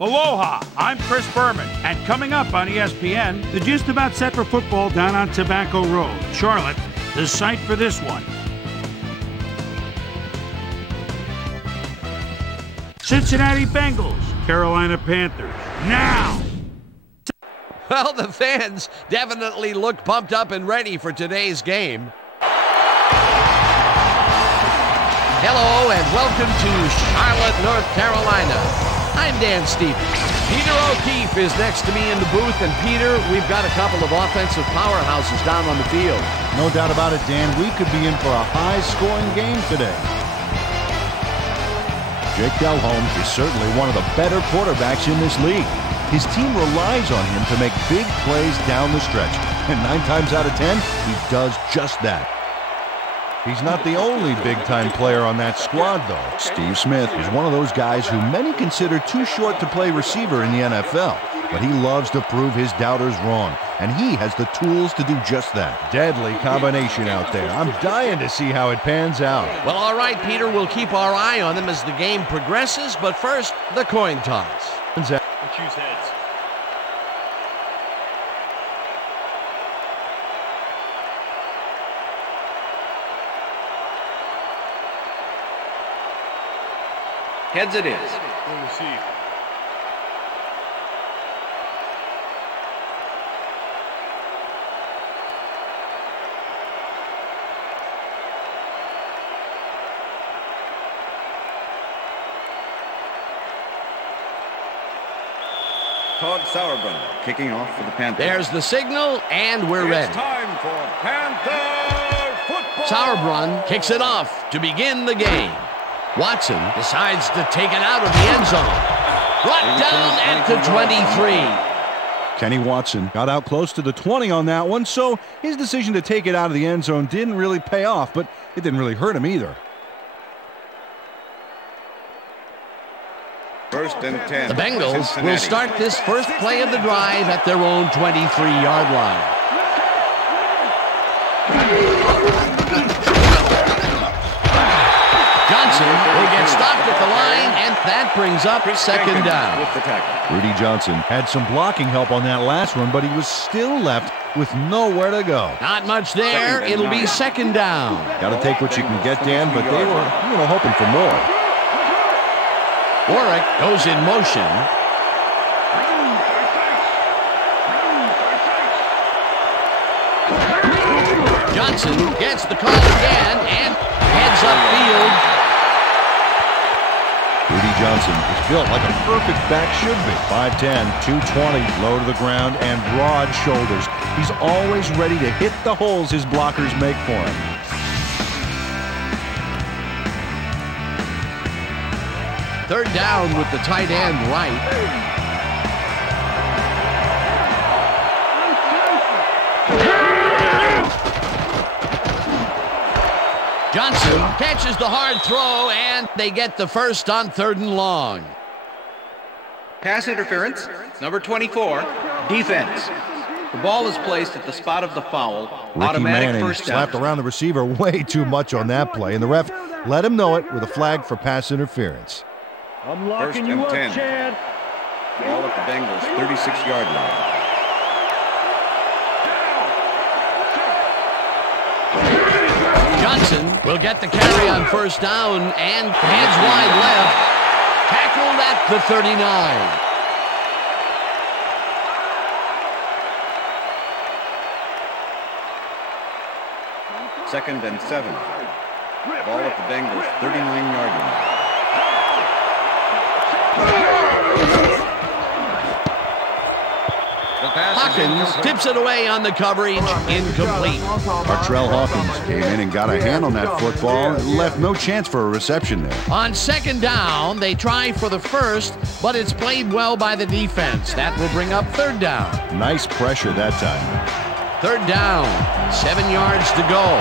Aloha, I'm Chris Berman, and coming up on ESPN, the Just About Set for Football down on Tobacco Road, Charlotte, the site for this one. Cincinnati Bengals, Carolina Panthers, now! Well, the fans definitely look pumped up and ready for today's game. Hello and welcome to Charlotte, North Carolina. I'm Dan Stevens. Peter O'Keefe is next to me in the booth, and Peter, we've got a couple of offensive powerhouses down on the field. No doubt about it, Dan. We could be in for a high-scoring game today. Jake Delhomme is certainly one of the better quarterbacks in this league. His team relies on him to make big plays down the stretch, and 9 times out of 10, he does just that. He's not the only big-time player on that squad, though. Steve Smith is one of those guys who many consider too short to play receiver in the NFL, but he loves to prove his doubters wrong, and he has the tools to do just that. Deadly combination out there. I'm dying to see how it pans out. Well, all right, Peter, we'll keep our eye on them as the game progresses, but first, the coin toss. We'll choose heads. Heads it is. We'll receive. Todd Sauerbrunn kicking off for the Panthers. There's the signal, and we're ready. It's time for Panther football. Sauerbrunn kicks it off to begin the game. Watson decides to take it out of the end zone. Brought down at the 23. Kenny Watson got out close to the 20 on that one, so his decision to take it out of the end zone didn't really pay off, but it didn't really hurt him either. First and 10. The Bengals will start this first play of the drive at their own 23-yard line. Johnson will get stopped at the line, and that brings up second down. With the tackle. Rudy Johnson had some blocking help on that last one, but he was still left with nowhere to go. Not much there. It'll be second down. Got to take what you can get, Dan, but they were hoping for more. Warwick goes in motion. Johnson gets the call again and heads upfield. Rudy Johnson is built like a perfect back should be. 5'10", 220, low to the ground, and broad shoulders. He's always ready to hit the holes his blockers make for him. Third down with the tight end right. Johnson catches the hard throw, and they get the first on 3rd and long. Pass interference, number 24, defense. The ball is placed at the spot of the foul. Ricky Automatic Manning first down. slapped around the receiver way too much on that play, and the ref let him know it with a flag for pass interference. I'm locking you up, 10. Chad. Ball at the Bengals' 36-yard line. Johnson will get the carry on first down and heads wide left. Tackled at the 39. Second and 7. Ball at the Bengals' 39-yard line. Hawkins tips it away on the coverage, incomplete. Artrell Hawkins came in and got a hand on that football and left no chance for a reception there. On second down, they try for the first, but it's played well by the defense. That will bring up 3rd down. Nice pressure that time. 3rd down, 7 yards to go.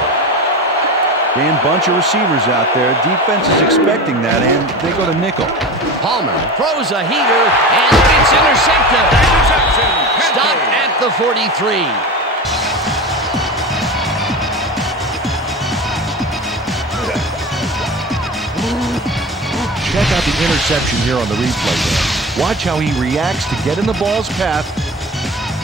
Dan, bunch of receivers out there. Defense is expecting that, and they go to nickel. Palmer throws a heater, and it's intercepted. Stopped at the 43. Check out the interception here on the replay there. Watch how he reacts to get in the ball's path.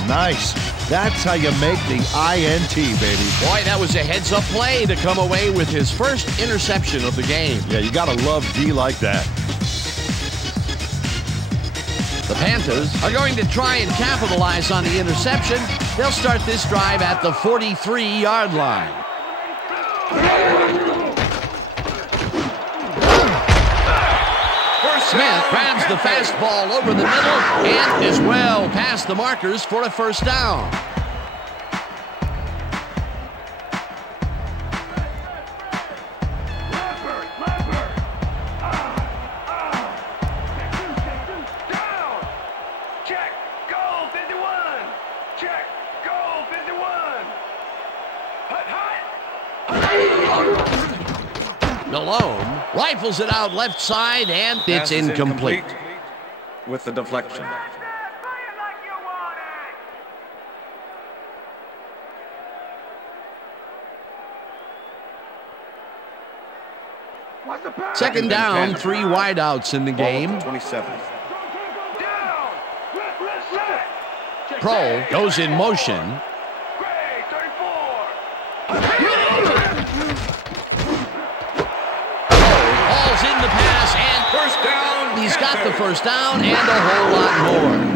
Nice. That's how you make the INT, baby. Boy, that was a heads-up play to come away with his first interception of the game. Yeah, you got to love D like that. The Panthers are going to try and capitalize on the interception. They'll start this drive at the 43-yard line. Smith grabs the fastball over the middle and is well past the markers for a first down. Malone rifles it out left side, and it's incomplete. With the deflection. Second down, 3 wideouts in the game. 27. Pro goes in motion. In the pass, and First down. he's got the first down and a whole lot more.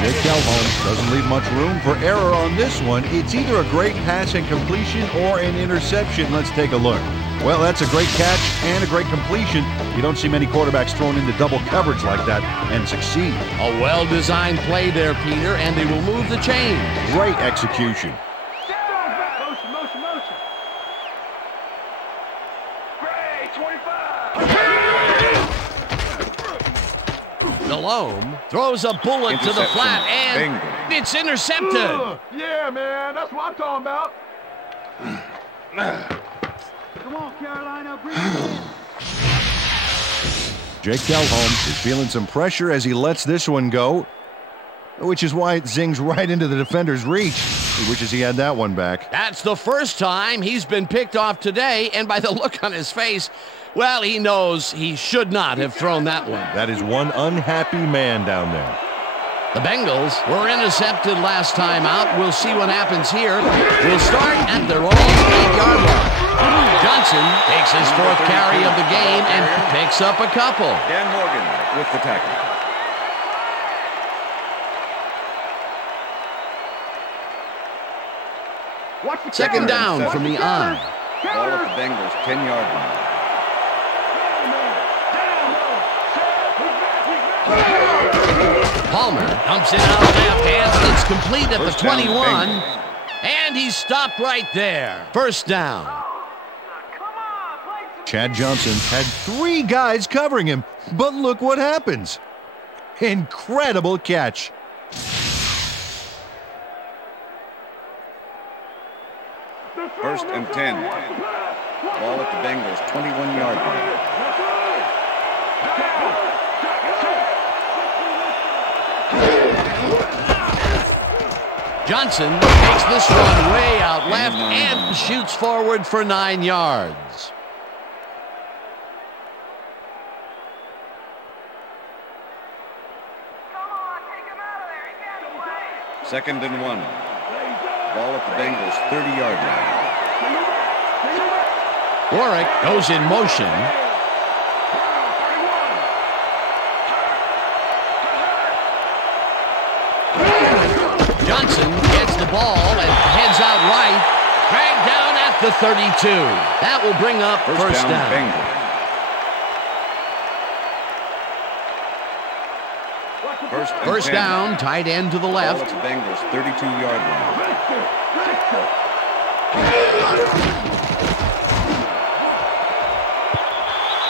Jake Calhoun doesn't leave much room for error on this one. It's either a great pass and completion or an interception. Let's take a look. Well, that's a great catch and a great completion. You don't see many quarterbacks thrown into double coverage like that and succeed. A well-designed play there, Peter, and they will move the chain. Great execution. Malone throws a bullet to the flat, and it's intercepted. Yeah, man, that's what I'm talking about. Come on, Carolina, bring it in. Jake Calhoun is feeling some pressure as he lets this one go, which is why it zings right into the defender's reach. He wishes he had that one back. That's the first time he's been picked off today, and by the look on his face, well, he knows he should not have thrown that one. That is one unhappy man down there. The Bengals were intercepted last time out. We'll see what happens here. We'll start at their own 8-yard line. Johnson takes his 4th carry of the game and picks up a couple. Dan Morgan with the tackle. Second down from the on. Ball at the Bengals 10-yard line. Palmer dumps it out left, and it's complete at the 21. And he's stopped right there. First down. Chad Johnson had 3 guys covering him, but look what happens. Incredible catch. First and 10. Ball at the Bengals 21-yard line. Johnson takes this one way out left and shoots forward for 9 yards. Second and 1. Ball at the Bengals 30-yard line. Warwick goes in motion. Johnson gets the ball and heads out right. Dragged down at the 32. That will bring up first down. First down, tight end to the left. Ball at the Bengals 32-yard line.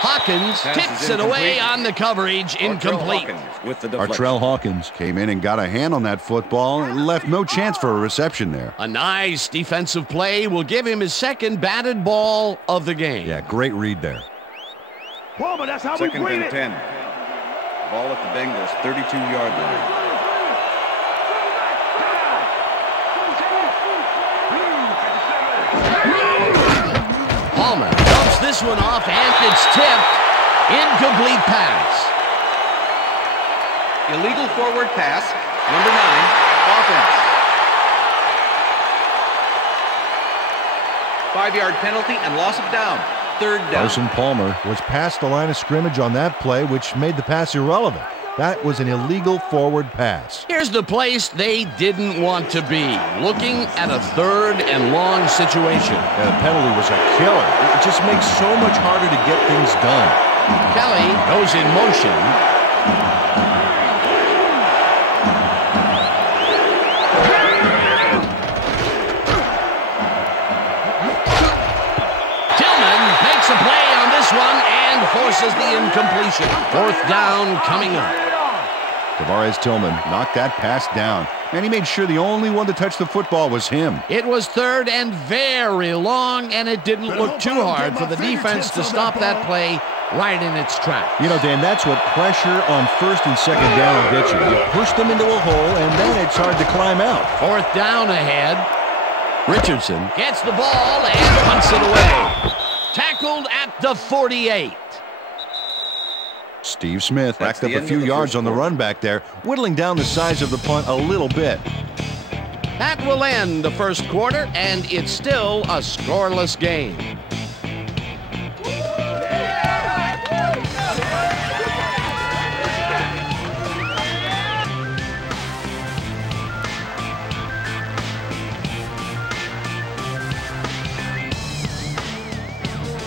Hawkins tips it away on the coverage, incomplete. Artrell Hawkins came in and got a hand on that football and left no chance for a reception there. A nice defensive play will give him his 2nd batted ball of the game. Yeah, great read there. Palmer, that's how Second we win and it. 10. Ball at the Bengals 32-yard line. Palmer dumps this one off, and it's tipped. Incomplete pass. Illegal forward pass, number 9, offense. 5-yard penalty and loss of down. Third down. Carson Palmer was past the line of scrimmage on that play, which made the pass irrelevant. That was an illegal forward pass. Here's the place they didn't want to be, looking at a 3rd and long situation. And the penalty was a killer. It just makes so much harder to get things done. Kelly goes in motion. Tillman makes a play on this one and forces the incompletion. 4th down coming up. Tavares Tillman knocked that pass down, and he made sure the only one to touch the football was him. It was 3rd and very long, and it didn't look too hard for the defense to stop that play right in its tracks. You know, Dan, that's what pressure on 1st and 2nd down will get you. You push them into a hole, and then it's hard to climb out. 4th down ahead. Richardson gets the ball and punts it away. Tackled at the 48. Steve Smith That's backed up the a end few of the yards first on the quarter. run back there, whittling down the size of the punt a little bit. That will end the first quarter, and it's still a scoreless game.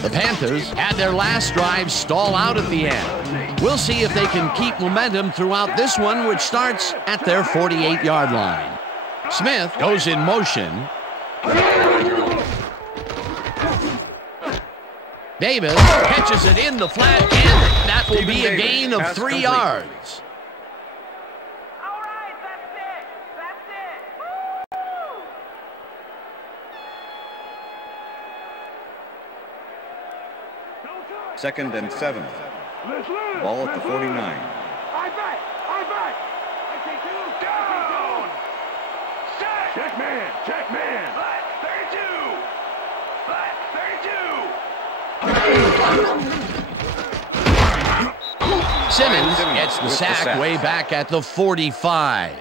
The Panthers had their last drive stall out at the end. We'll see if they can keep momentum throughout this one, which starts at their 48-yard line. Smith goes in motion. Davis catches it in the flat, and that will be a gain of 3 yards. Second and 7. Ball at the 49. I back. I take 2. Down. Check man. 32. Simmons gets the sack way back at the 45.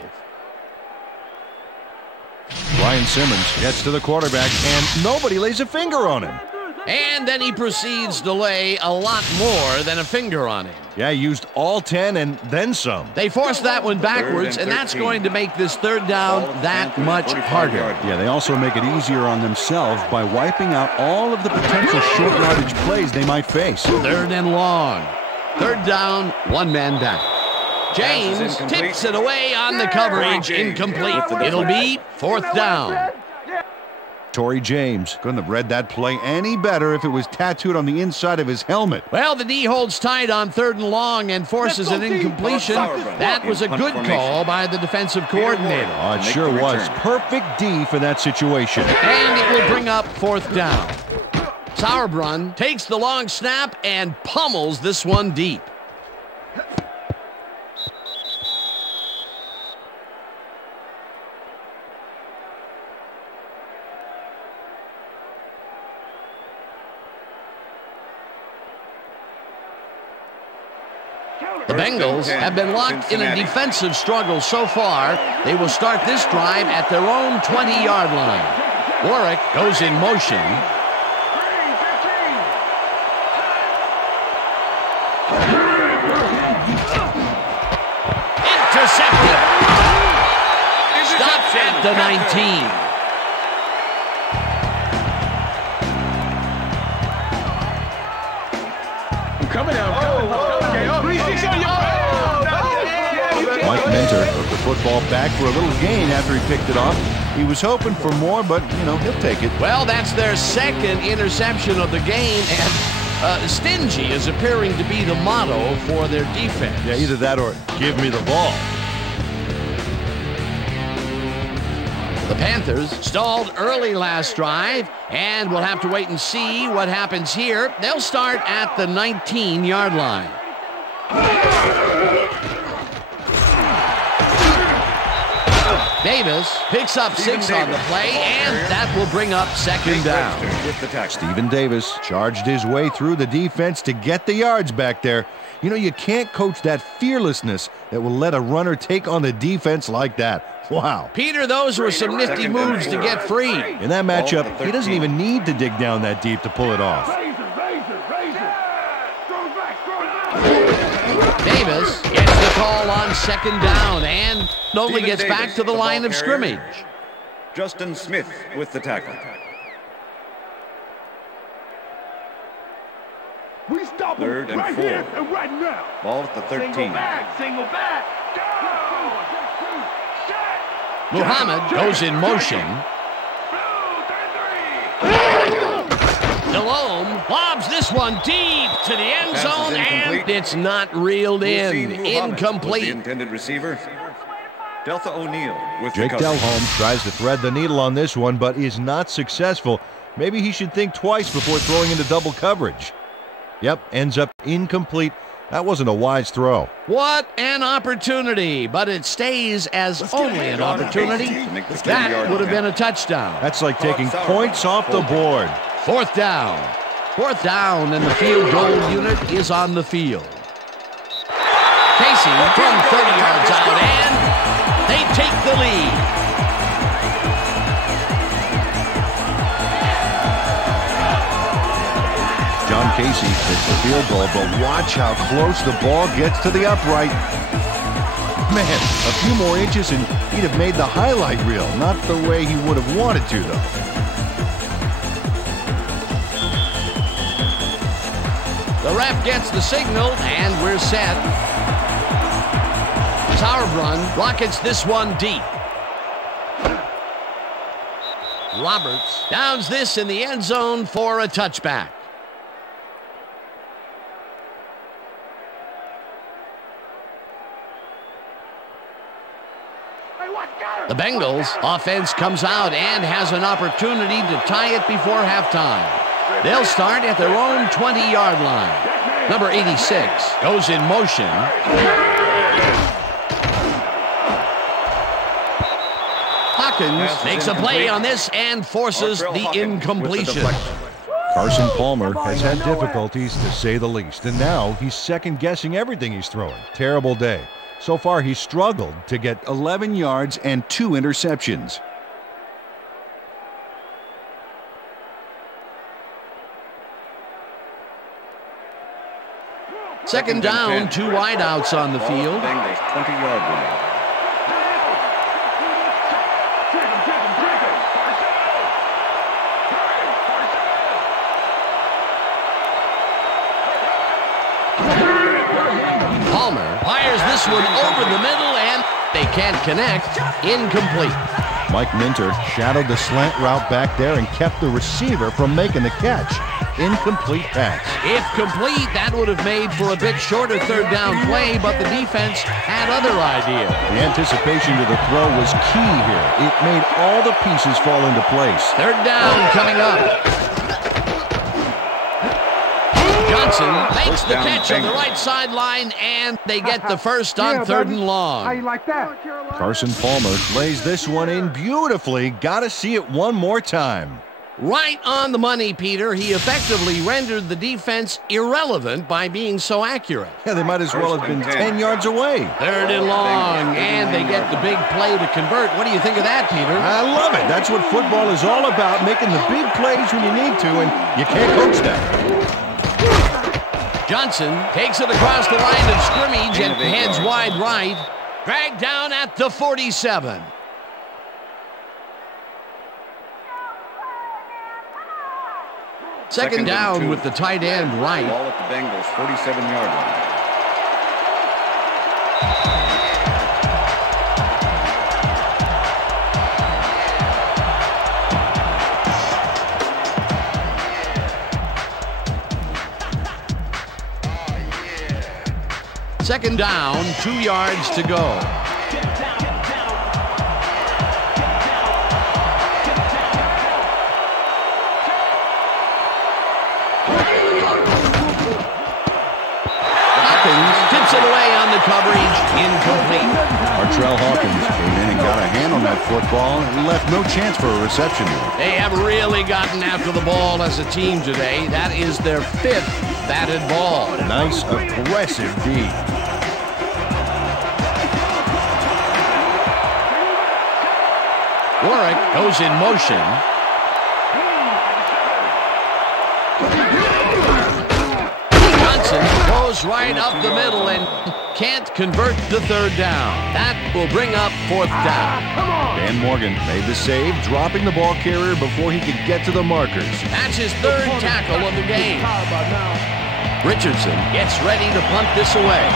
Ryan Simmons gets to the quarterback, and nobody lays a finger on him. And then he proceeds to lay a lot more than a finger on him. Yeah, he used all 10 and then some. They forced that one backwards, and that's going to make this 3rd down that much harder. Yeah, they also make it easier on themselves by wiping out all of the potential short yardage plays they might face. 3rd and long. 3rd down, 1 man down. James tips it away on the coverage. Incomplete. It'll be 4th down. Torrey James couldn't have read that play any better if it was tattooed on the inside of his helmet. Well, the D holds tight on 3rd and long and forces an incompletion. That was a good call by the defensive coordinator. Oh, it sure was. Perfect D for that situation. And it will bring up 4th down. Sauerbrunn takes the long snap and pummels this one deep. The Bengals have been locked in a defensive struggle so far. They will start this drive at their own 20-yard line. Warwick goes in motion. Intercepted. Stopped at the 19. Mike Minter took the football back for a little gain after he picked it off. He was hoping for more, but, you know, he'll take it. Well, that's their 2nd interception of the game, and stingy is appearing to be the motto for their defense. Yeah, either that or give me the ball. The Panthers stalled early last drive, and we'll have to wait and see what happens here. They'll start at the 19-yard line. Davis picks up 6 on the play, and that will bring up second down. Stephen Davis charged his way through the defense to get the yards back there. You know, you can't coach that fearlessness that will let a runner take on the defense like that. Wow. Peter, those were some nifty moves to get free. In that matchup, he doesn't even need to dig down that deep to pull it off. Davis gets the call on second down and only gets back to the line of scrimmage. Justin Smith with the tackle. We stop 3rd and right 4. here and right now. Ball at the 13. Single back. Muhammad goes in motion. Delhomme lobs this one deep to the end zone, and it's not reeled in. Incomplete. The intended receiver. Deltha O'Neal with Jake Delhomme tries to thread the needle on this one, but is not successful. Maybe he should think twice before throwing into double coverage. Yep, ends up incomplete. That wasn't a wise throw. What an opportunity, but it stays as only an opportunity. That would have been a touchdown. That's like taking points off the board. 4th down. 4th down, and the field goal unit is on the field. Casey from 30 yards out, and they take the lead. John Casey hits the field goal, but watch how close the ball gets to the upright. Man, a few more inches and he'd have made the highlight reel. Not the way he would have wanted to, though. The ref gets the signal, and we're set. Power run rockets this one deep. Roberts downs this in the end zone for a touchback. The Bengals offense comes out and has an opportunity to tie it before halftime. They'll start at their own 20-yard line. Number 86 goes in motion. Hawkins makes a play on this and forces the incompletion. Carson Palmer has had difficulties, to say the least, and now he's second-guessing everything he's throwing. Terrible day. So far, he's struggled to get 11 yards and 2 interceptions. Second down, 2 wideouts on the field. Bengals 20-yard line. Palmer fires this one over the middle, and they can't connect. Incomplete. Mike Minter shadowed the slant route back there and kept the receiver from making the catch. Incomplete pass. If complete, that would have made for a bit shorter third down play, but the defense had other ideas. The anticipation to the throw was key here. It made all the pieces fall into place. Third down coming up. Johnson makes the catch on the right sideline, and they get the first on 3rd and long. How you like that? Carson Palmer lays this one in beautifully. Got to see it one more time. Right on the money, Peter. He effectively rendered the defense irrelevant by being so accurate. Yeah, they might as well have been 10 yards away. 3rd and long, and they get the big play to convert. What do you think of that, Peter? I love it. That's what football is all about, making the big plays when you need to, and you can't coach that. Johnson takes it across the line of scrimmage and heads wide right. Dragged down at the 47. Second down with the tight end right. Ball at the Bengals 47-yard line. Second down, 2 yards to go. Hopkins tips it away on the the coverage, incomplete. Artrell Hawkins came in and got a hand on that football and left no chance for a reception. They have really gotten after the ball as a team today. That is their 5th batted ball. Nice, aggressive D. Warwick goes in motion. Johnson goes right up the middle and can't convert the 3rd down. That will bring up 4th down. Dan Morgan made the save, dropping the ball carrier before he could get to the markers. That's his 3rd tackle of the game. Richardson gets ready to punt this away.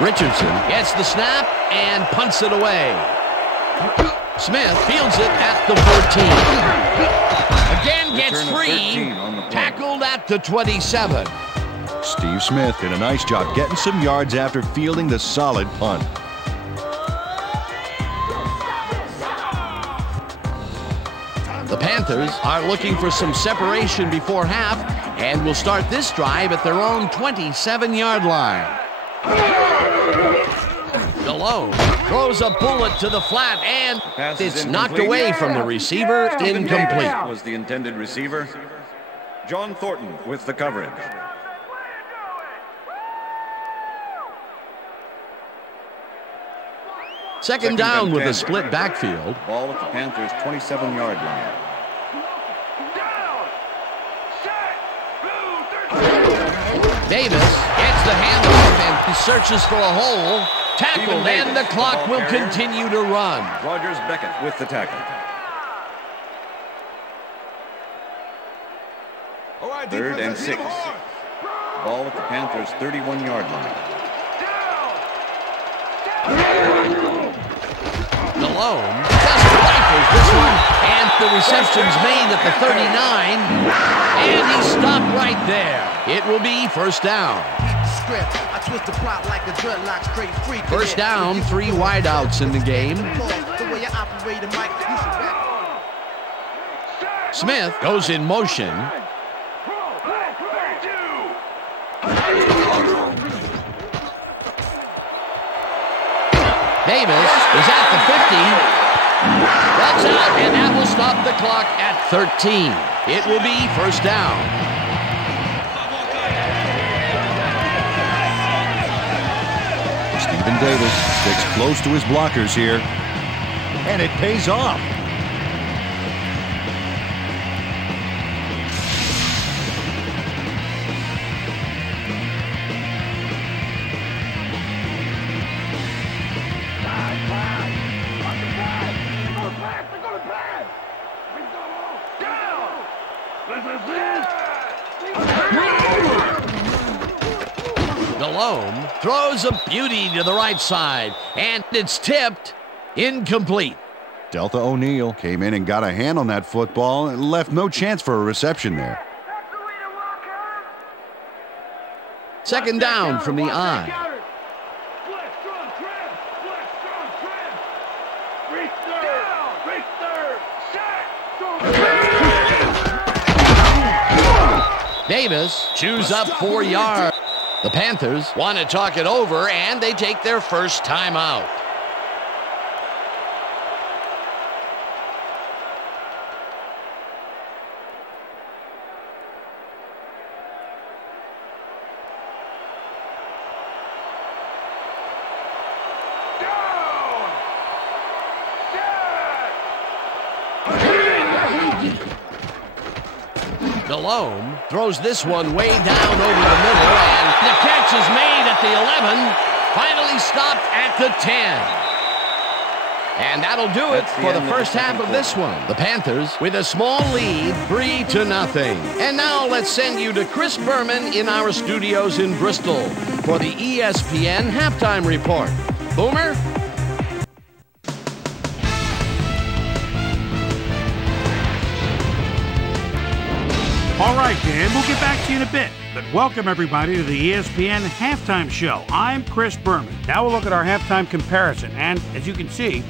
Richardson gets the snap and punts it away. Smith fields it at the 14. Again gets free. Tackled at the 27. Steve Smith did a nice job getting some yards after fielding the solid punt. The Panthers are looking for some separation before half and will start this drive at their own 27-yard line. Malone throws a bullet to the flat, and it's knocked away from the receiver. Incomplete. Was the intended receiver. John Thornton with the coverage. Second down with a split backfield. Ball at the Panthers' 27-yard line. Davis gets the handoff and he searches for a hole. Tackled, and the clock will continue to run. Rogers Beckett with the tackle. 3rd and 6. Ball at the Panthers' 31-yard line. Malone just rifles this one, and the reception's made at the 39, and he stopped right there. It will be 1st down. 1st down, 3 wideouts in the game. Smith goes in motion. Davis is at the 50. That's out, and that will stop the clock at 13. It will be 1st down. Stephen Davis sticks close to his blockers here, and it pays off. Malone throws a beauty to the right side, and it's tipped. Incomplete. Delta O'Neal came in and got a hand on that football and left no chance for a reception there. Second down from the I. Davis chews up 4 yards. The Panthers want to talk it over, and they take their first timeout. Malone throws this one way down over the middle, and the catch is made at the 11, finally stopped at the 10. And that'll do it for the first half of this one. The Panthers with a small lead, 3-0. And now let's send you to Chris Berman in our studios in Bristol for the ESPN Halftime Report. Boomer? All right, Dan, we'll get back to you in a bit. But welcome, everybody, to the ESPN Halftime Show. I'm Chris Berman. Now we'll look at our halftime comparison. And as you can see,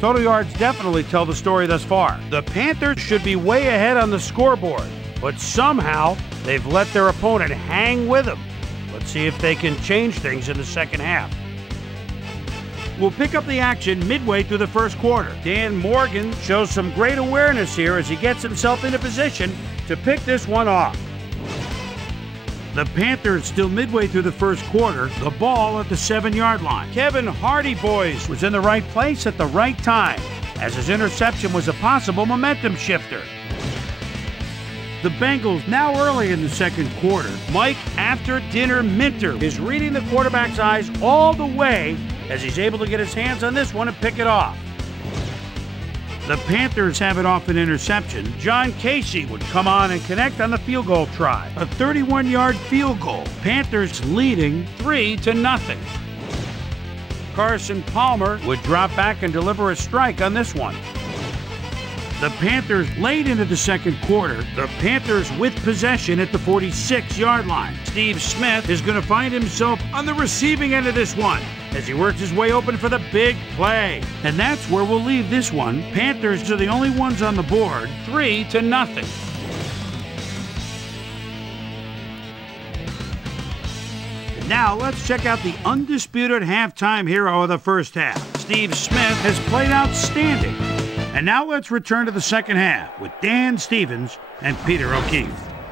total yards definitely tell the story thus far. The Panthers should be way ahead on the scoreboard, but somehow they've let their opponent hang with them. Let's see if they can change things in the second half. We'll pick up the action midway through the first quarter. Dan Morgan shows some great awareness here as he gets himself into position to pick this one off. The Panthers still midway through the first quarter, the ball at the 7-yard line. Kevin Hardy Boys was in the right place at the right time, as his interception was a possible momentum shifter. The Bengals now early in the second quarter. Mike After Dinner Minter is reading the quarterback's eyes all the way as he's able to get his hands on this one and pick it off. The Panthers have it off an interception. John Casey would come on and connect on the field goal try. A 31-yard field goal. Panthers leading 3-0. Carson Palmer would drop back and deliver a strike on this one. The Panthers late into the second quarter. The Panthers with possession at the 46-yard line. Steve Smith is going to find himself on the receiving end of this one as he works his way open for the big play. And that's where we'll leave this one. Panthers are the only ones on the board, 3-0. Now let's check out the undisputed halftime hero of the first half. Steve Smith has played outstanding. And now let's return to the second half with Dan Stevens and Peter O'Keefe.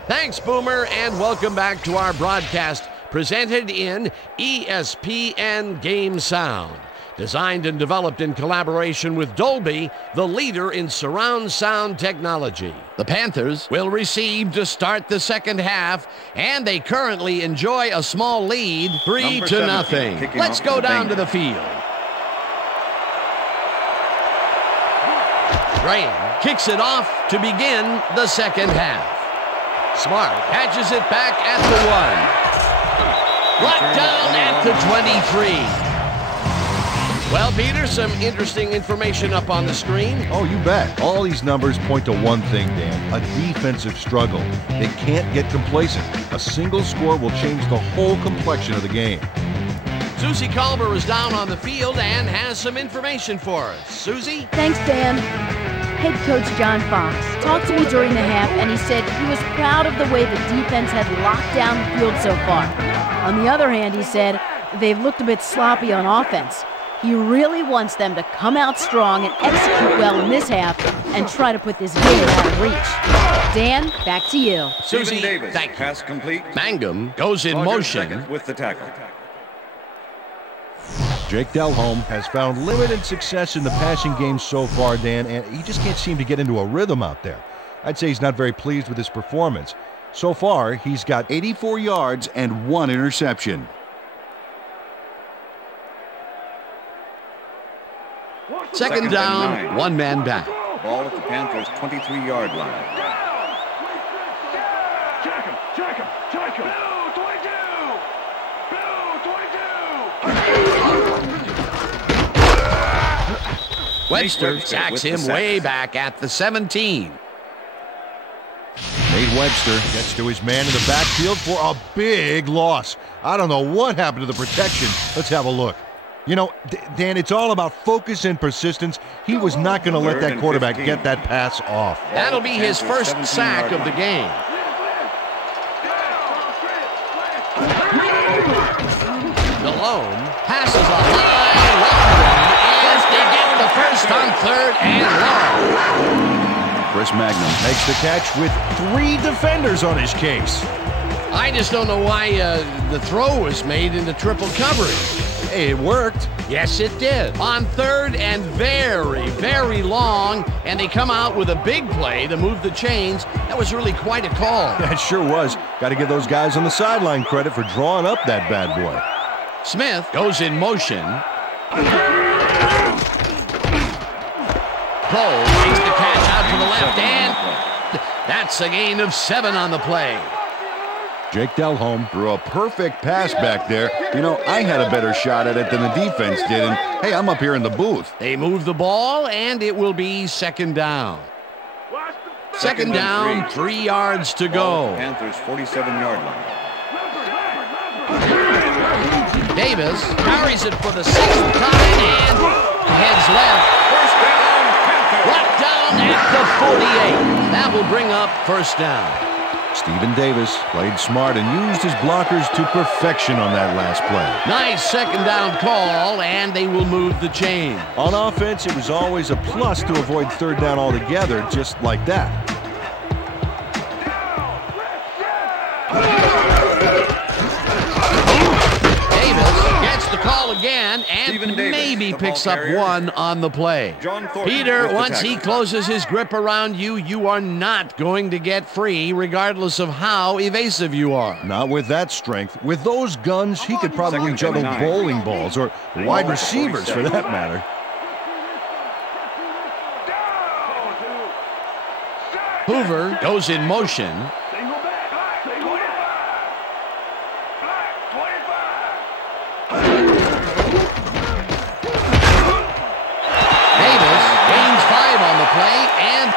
Thanks, Boomer, and welcome back to our broadcast presented in ESPN Game Sound. Designed and developed in collaboration with Dolby, the leader in surround sound technology. The Panthers will receive to start the second half, and they currently enjoy a small lead, 3-0. Let's go down to the field. Graham kicks it off to begin the second half. Smart catches it back at the 1. Brought down at the 23. Well, Peter, some interesting information up on the screen. Oh, you bet. All these numbers point to one thing, Dan, a defensive struggle. They can't get complacent. A single score will change the whole complexion of the game. Susie Culver is down on the field and has some information for us. Susie? Thanks, Dan. Head coach John Fox talked to me during the half, and he said he was proud of the way the defense had locked down the field so far. On the other hand, he said they've looked a bit sloppy on offense. He really wants them to come out strong and execute well in this half and try to put this game out of reach. Dan, back to you. Susie, Davis, thank you. pass complete. Mangum goes in Rogers motion. second with the tackle. Jake Delhomme has found limited success in the passing game so far, Dan, and he just can't seem to get into a rhythm out there. I'd say he's not very pleased with his performance. So far, he's got 84 yards and 1 interception. Second down, 1 man back. Ball at the Panthers' 23-yard line. Check him. Blue 22. Webster sacks him way back at the 17. Nate Webster gets to his man in the backfield for a big loss. I don't know what happened to the protection. Let's have a look. You know, Dan, it's all about focus and persistence. He was not going to let that quarterback get that pass off. That'll be his first sack of the game. Delhomme passes a high long one, and they get the first on 3rd and long. Chris Magnum makes the catch with 3 defenders on his case. I just don't know why the throw was made into triple coverage. Hey, it worked. Yes, it did. On 3rd and very, very long, and they come out with a big play to move the chains. That was really quite a call. That sure was. Got to give those guys on the sideline credit for drawing up that bad boy. Smith goes in motion. Cole makes the catch out to the left, and that's a gain of 7 on the play. Jake Delhomme threw a perfect pass back there. You know, I had a better shot at it than the defense did, and hey, I'm up here in the booth. They move the ball, and it will be 2nd down. Second down, 3 yards to go. Panthers 47-yard line. Davis carries it for the 6th time and heads left. First down, Panthers. Brought down at the 48. That will bring up first down. Stephen Davis played smart and used his blockers to perfection on that last play. Nice second down call, and they will move the chain. On offense, it was always a plus to avoid third down altogether, just like that. Call again, and maybe picks up one on the play. Peter, once he closes his grip around you, you are not going to get free, regardless of how evasive you are. Not with that strength. With those guns, he could probably juggle bowling balls, or wide receivers for that matter. Hoover goes in motion.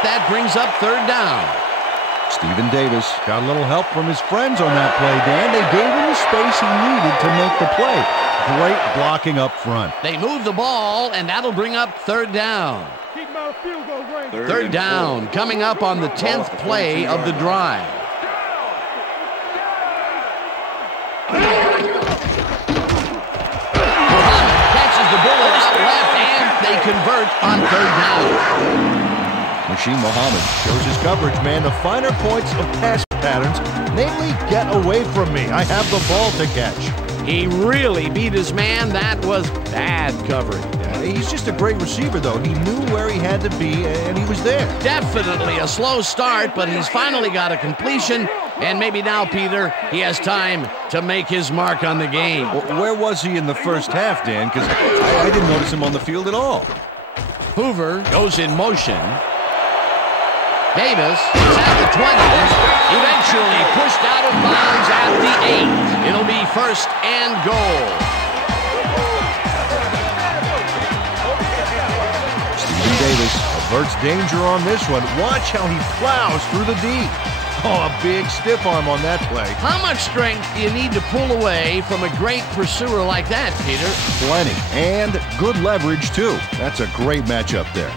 That brings up third down. Stephen Davis got a little help from his friends on that play, Dan. They gave him the space he needed to make the play. Great blocking up front. They move the ball, and that'll bring up third down. Third down coming up on the 10th play of the drive. Muhammad catches the bullet out left, and they convert on third down. Rasheed Muhammad shows his coverage, man, the finer points of pass patterns, namely, get away from me. I have the ball to catch. He really beat his man. That was bad coverage. He's just a great receiver, though. He knew where he had to be, and he was there. Definitely a slow start, but he's finally got a completion, and maybe now, Peter, he has time to make his mark on the game. Where was he in the first half, Dan? Because I didn't notice him on the field at all. Hoover goes in motion. Davis is at the 20, eventually pushed out of bounds at the 8. It'll be first and goal. Stephen Davis averts danger on this one. Watch how he plows through the D. Oh, a big stiff arm on that play. How much strength do you need to pull away from a great pursuer like that, Peter? Plenty, and good leverage, too. That's a great matchup there.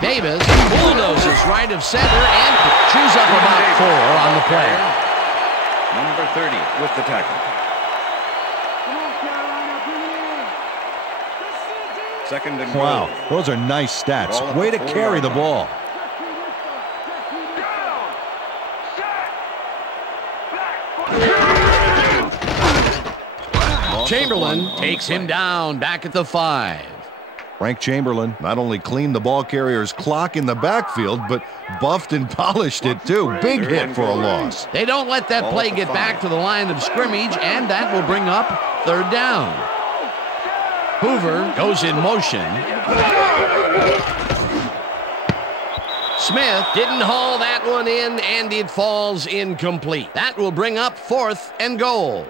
Davis bulldozes right of center and chews up about 4 on the play. Number 30 with the tackle. Second and goal. Wow, those are nice stats. Way to carry the ball. Chamberlain takes him down back at the 5. Frank Chamberlain not only cleaned the ball carrier's clock in the backfield, but buffed and polished it too. Big hit for a loss. They don't let that play get back to the line of scrimmage, and that will bring up third down. Hoover goes in motion. Smith didn't haul that one in, and it falls incomplete. That will bring up fourth and goal.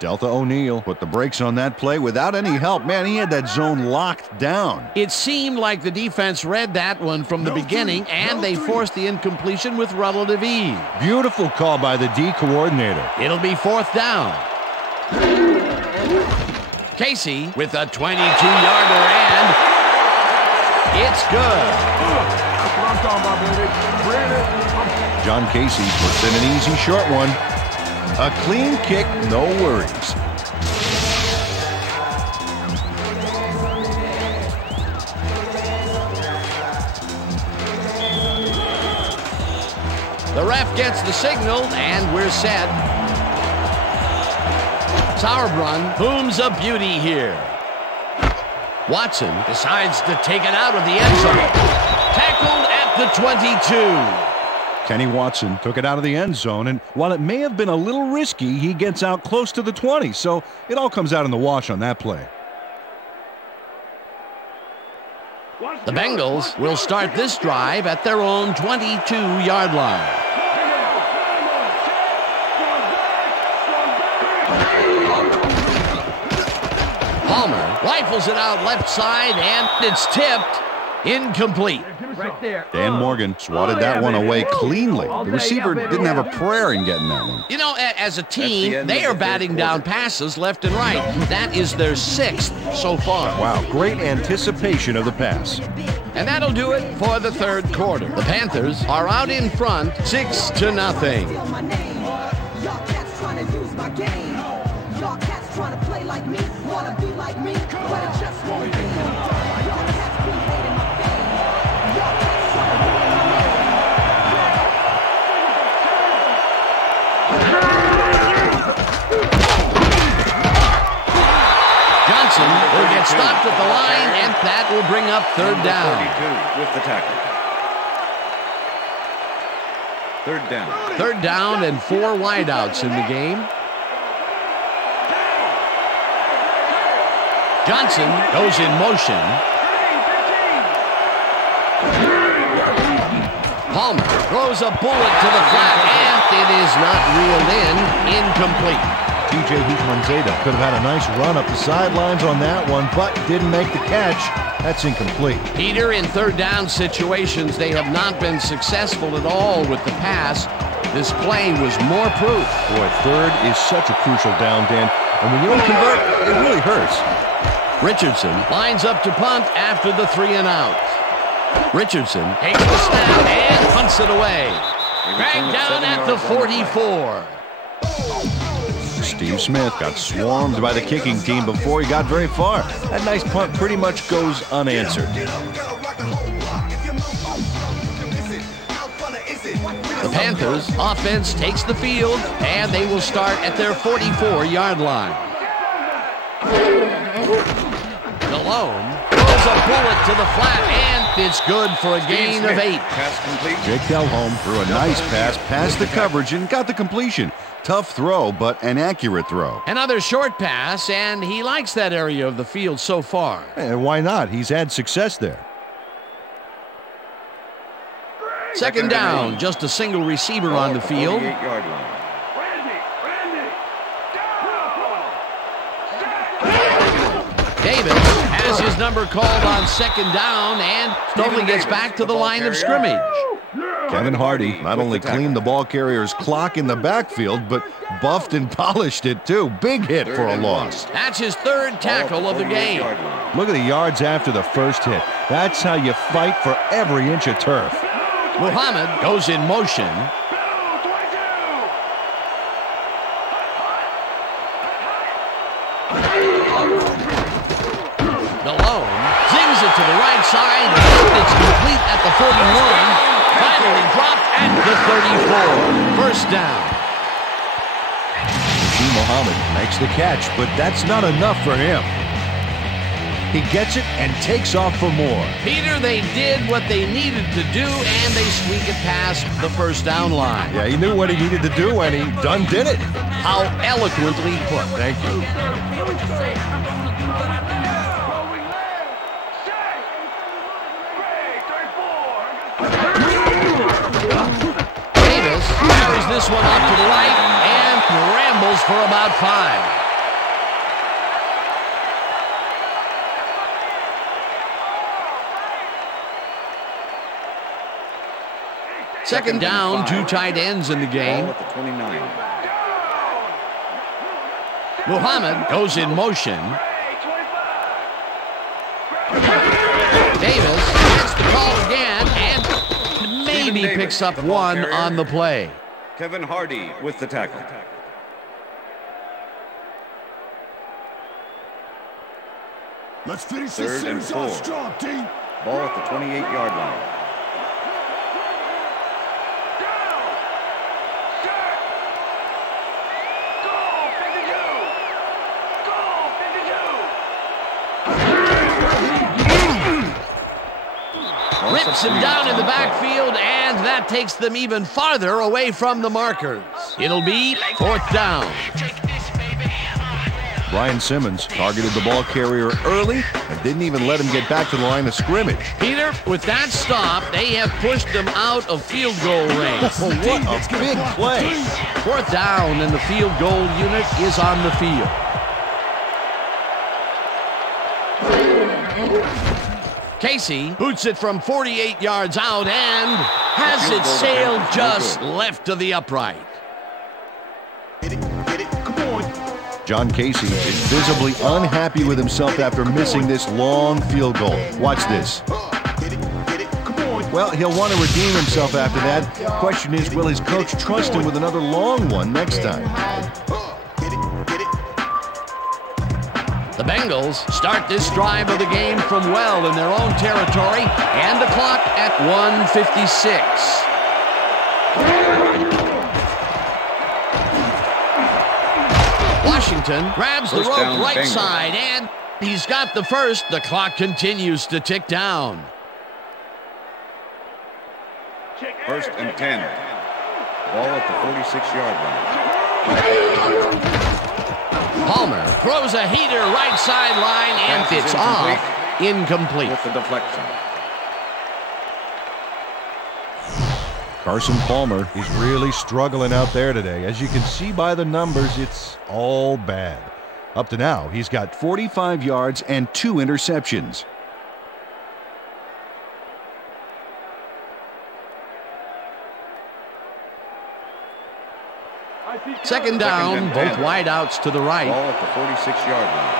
Delta O'Neal put the brakes on that play without any help. Man, he had that zone locked down. It seemed like the defense read that one from the beginning, and they forced the incompletion with relative ease. Beautiful call by the D coordinator. It'll be fourth down. Casey with a 22-yarder, and it's good. John Casey puts in an easy short one. A clean kick, no worries. The ref gets the signal, and we're set. Sauerbrunn booms a beauty here. Watson decides to take it out of the end zone. Tackled at the 22. Kenny Watson took it out of the end zone, and while it may have been a little risky, he gets out close to the 20, so it all comes out in the wash on that play. The Bengals will start this drive at their own 22-yard line. Palmer rifles it out left side, and it's tipped. Incomplete. Right there. Dan Morgan swatted that one away cleanly. The receiver didn't have a prayer in getting that one. You know, as a team, they are batting down passes left and right. That is their 6th so far. Wow, great anticipation of the pass. And that'll do it for the third quarter. The Panthers are out in front, 6-0. Johnson will get stopped at the line, and that will bring up third down. 32 with the tackle. Third down. Third down and 4 wideouts in the game. Johnson goes in motion. Palmer throws a bullet to the flat, and it is not reeled in. Incomplete. TJ Heath-Manzada could have had a nice run up the sidelines on that one, but didn't make the catch. That's incomplete. Peter, in third down situations, they have not been successful at all with the pass. This play was more proof. Boy, third is such a crucial down, Dan. And when you don't convert, it really hurts. Richardson lines up to punt after the 3 and out. Richardson takes the snap and punts it away. Dragged down at the 44. Steve Smith got swarmed by the kicking team before he got very far. That nice punt pretty much goes unanswered. The Panthers offense takes the field, and they will start at their 44-yard line. Delhomme throws a bullet to the flat, and it's good for a gain of 8. Pass complete. Jake Delhomme threw a nice pass past the coverage and got the completion. Tough throw, but an accurate throw. Another short pass, and he likes that area of the field so far. And why not? He's had success there. Second down, just a single receiver on the field. 48-yard line. Davis has his number called on second down and only gets back to the line of scrimmage. Kevin Hardy not only cleaned the ball carrier's clock in the backfield, but buffed and polished it too. Big hit for a loss. That's his third tackle of the game. Look at the yards after the first hit. That's how you fight for every inch of turf. Muhammad goes in motion. Delhomme zings it to the right side, and it's complete at the 41. Finally dropped at the 34. First down. Muhammad makes the catch, but that's not enough for him. He gets it and takes off for more. Peter, they did what they needed to do, and they squeak it past the first down line. Yeah, he knew what he needed to do, and he done did it. How eloquently put. Thank you. Davis carries this one off to the right and rambles for about 5. Second down, 2 tight ends in the game. Ball at the 29. Muhammad goes in motion. Davis gets the call again and maybe picks up 1 on the play. Kevin Hardy with the tackle. Let's finish Third this and series 4. off strong, team. Ball at the 28-yard line. Rips him down in the backfield, and that takes them even farther away from the markers. It'll be 4th down. Brian Simmons targeted the ball carrier early and didn't even let him get back to the line of scrimmage. Peter, with that stop, they have pushed them out of field goal range. What a big play. 4th down, and the field goal unit is on the field. Casey boots it from 48 yards out and has it sailed just left of the upright. John Casey is visibly unhappy with himself after missing this long field goal. Watch this. Well, he'll want to redeem himself after that. Question is, will his coach trust him with another long one next time? The Bengals start this drive of the game from well in their own territory, and the clock at 1:56. Washington grabs the rope right side, and he's got the first. The clock continues to tick down. 1st and 10. Ball at the 46-yard line. Palmer throws a heater right sideline, and it's off. Incomplete. With the deflection. Carson Palmer is really struggling out there today. As you can see by the numbers, it's all bad. Up to now, he's got 45 yards and 2 interceptions. Second down, both wideouts to the right. Ball at the 46-yard line.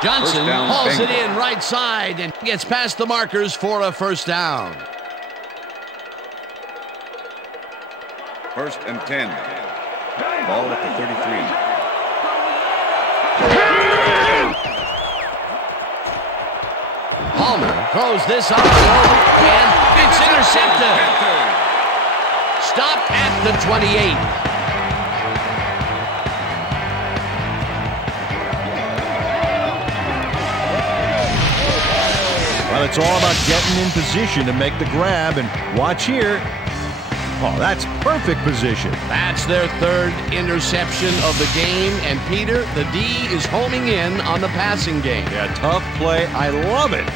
Johnson hauls it in right side and gets past the markers for a 1st down. 1st and 10. Ball at the 33. Palmer throws this up and it's intercepted. Stopped at the 28. Well, it's all about getting in position to make the grab, and watch here. Oh, that's perfect position. That's their 3rd interception of the game, and Peter, the D is homing in on the passing game. Yeah, tough play. I love it.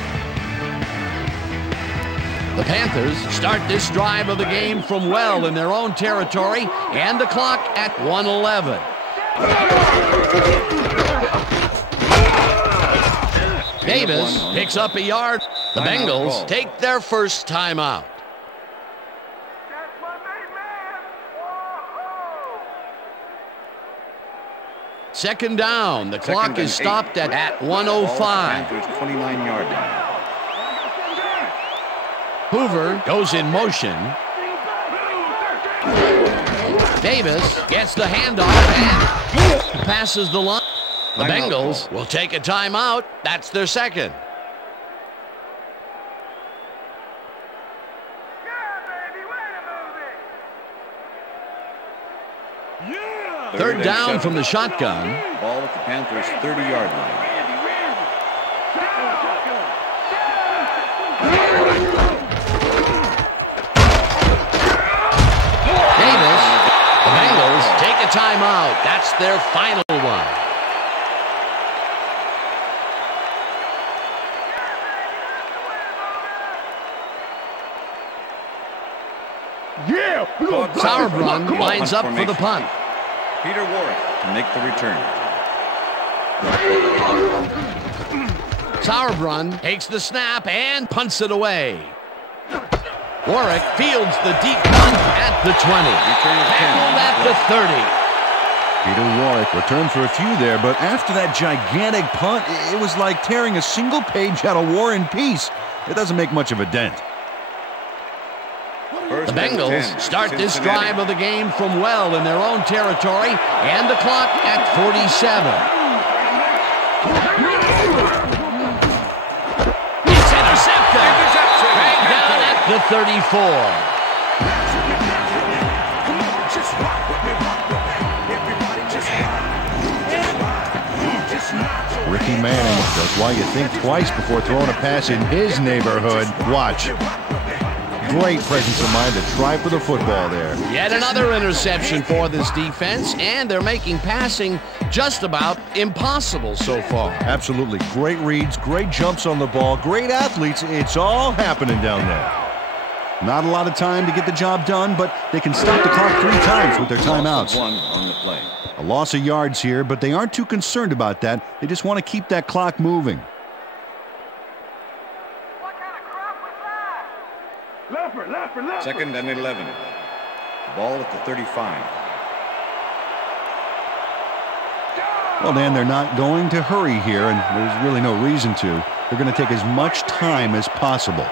The Panthers start this drive of the game from well in their own territory, and the clock at 1:11. Davis picks up a yard. The Bengals take their first timeout. Second down. The clock is stopped at 1:05. 29-yard line. Hoover goes in motion. Davis gets the handoff and passes the line. The Bengals will take a timeout. That's their second. Third down from the shotgun. Ball at the Panthers' 30-yard line. Davis. The Bengals take a timeout. That's their final one. Sauerbrunn lines up for the punt. Peter Warwick to make the return. Sauerbrunn takes the snap and punts it away. Warwick fields the deep punt at the 20. Tackled at the 30. Peter Warwick returned for a few there, but after that gigantic punt, it was like tearing a single page out of War and Peace. It doesn't make much of a dent. The Bengals start this drive of the game from well in their own territory, and the clock at 47. It's intercepted. Dragged down at the 34. Ricky Manning does why you think twice before throwing a pass in his neighborhood. Watch. Great presence of mind to try for the football there. Yet another interception for this defense, and they're making passing just about impossible so far. Absolutely. Great reads, great jumps on the ball, great athletes. It's all happening down there. Not a lot of time to get the job done, but they can stop the clock 3 times with their timeouts. One on the play. A loss of yards here, but they aren't too concerned about that. They just want to keep that clock moving. Second and 11. Ball at the 35. Well, Dan, they're not going to hurry here, and there's really no reason to. They're going to take as much time as possible.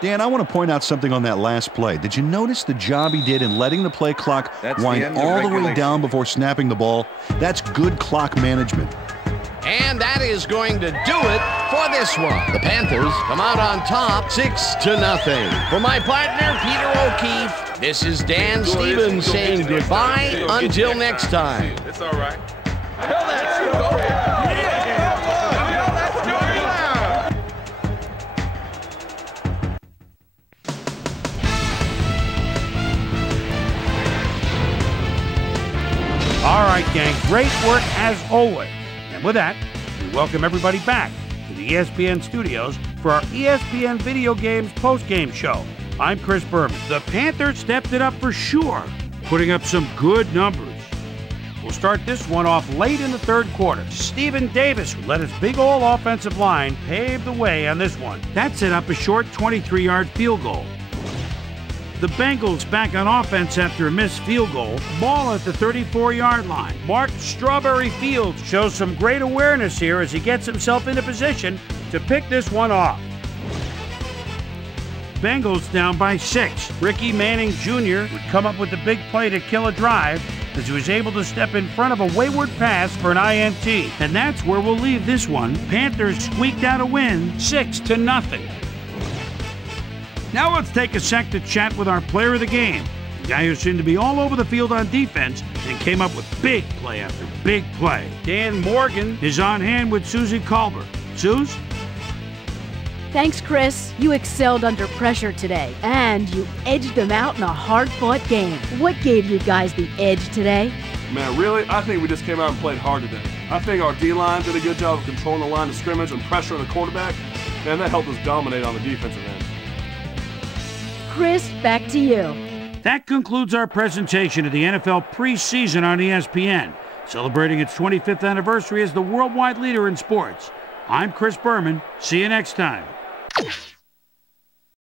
Dan, I want to point out something on that last play. Did you notice the job he did in letting the play clock wind all the way down before snapping the ball? That's good clock management. And that is going to do it for this one. The Panthers come out on top 6-0. For my partner, Peter O'Keefe, this is Dan Stevens saying goodbye until next time. It's all right. All right, gang, great work as always. And with that, we welcome everybody back to the ESPN studios for our ESPN Video Games post-game show. I'm Chris Berman. The Panthers stepped it up for sure, putting up some good numbers. We'll start this one off late in the third quarter. Stephen Davis, who led his big all offensive line, paved the way on this one. That set up a short 23-yard field goal. The Bengals back on offense after a missed field goal. Ball at the 34-yard line. Mark Strawberry Fields shows some great awareness here as he gets himself into position to pick this one off. Bengals down by 6. Ricky Manning Jr. would come up with the big play to kill a drive as he was able to step in front of a wayward pass for an INT. And that's where we'll leave this one. Panthers squeaked out a win, 6-0. Now let's take a sec to chat with our player of the game, the guy who seemed to be all over the field on defense and came up with big play after big play. Dan Morgan is on hand with Susie Colbert. Suze? Thanks, Chris. You excelled under pressure today, and you edged them out in a hard-fought game. What gave you guys the edge today? Man, really? I think we just came out and played hard today. I think our D-line did a good job of controlling the line of scrimmage and pressuring the quarterback, and that helped us dominate on the defensive end. Chris, back to you. That concludes our presentation of the NFL preseason on ESPN, celebrating its 25th anniversary as the worldwide leader in sports. I'm Chris Berman. See you next time.